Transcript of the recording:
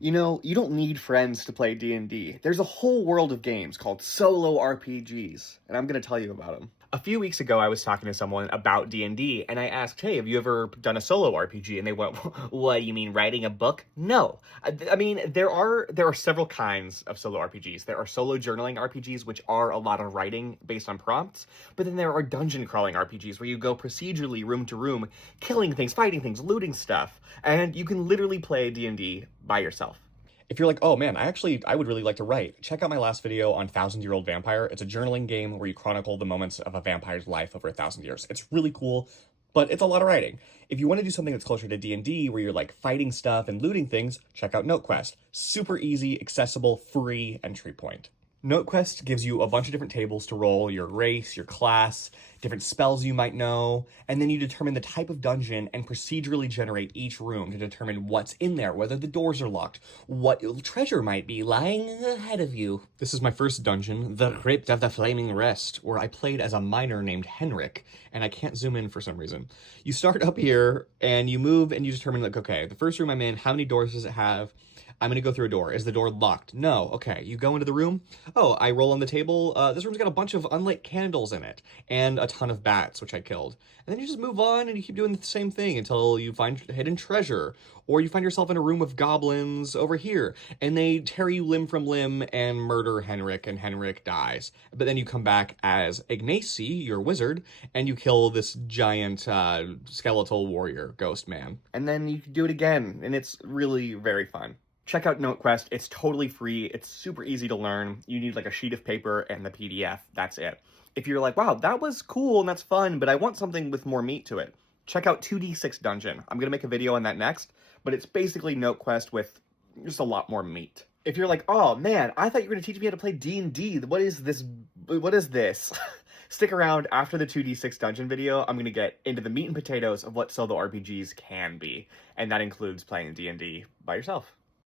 You know, you don't need friends to play D&D. There's a whole world of games called SoloRPGs, and I'm going to tell you about them. A few weeks ago, I was talking to someone about D&D, and I asked, hey, have you ever done a solo RPG? And they went, what, you mean writing a book? No. I mean, there are several kinds of solo RPGs. There are solo journaling RPGs, which are a lot of writing based on prompts, but then there are dungeon crawling RPGs where you go procedurally room to room, killing things, fighting things, looting stuff, and you can literally play D&D by yourself. If you're like, oh man, I would really like to write, check out my last video on Thousand Year Old Vampire. It's a journaling game where you chronicle the moments of a vampire's life over 1,000 years. It's really cool, but it's a lot of writing. If you want to do something that's closer to D&D, where you're like fighting stuff and looting things, check out NoteQuest. Super easy, accessible, free entry point. NoteQuest gives you a bunch of different tables to roll your race, your class, different spells you might know, and then you determine the type of dungeon and procedurally generate each room to determine what's in there, whether the doors are locked, what treasure might be lying ahead of you. This is my first dungeon, the Crypt of the Flaming Rest, where I played as a miner named Henrik, and I can't zoom in for some reason. You start up here, and you move, and you determine, like, okay, the first room I'm in, how many doors does it have? I'm gonna go through a door. Is the door locked? No. Okay. You go into the room. Oh, I roll on the table. This room's got a bunch of unlit candles in it and a ton of bats, which I killed. And then you just move on and you keep doing the same thing until you find hidden treasure, or you find yourself in a room with goblins over here, and they tear you limb from limb and murder Henrik, and Henrik dies. But then you come back as Ignacy, your wizard, and you kill this giant skeletal warrior ghost man. And then you can do it again, and it's really very fun. Check out NoteQuest. It's totally free. It's super easy to learn. You need like a sheet of paper and the PDF. That's it. If you're like, wow, that was cool and that's fun, but I want something with more meat to it, check out 2D6 Dungeon. I'm going to make a video on that next, but it's basically NoteQuest with just a lot more meat. If you're like, oh man, I thought you were going to teach me how to play D&D. What is this? What is this? Stick around. After the 2D6 Dungeon video, I'm going to get into the meat and potatoes of what solo RPGs can be, and that includes playing D&D by yourself.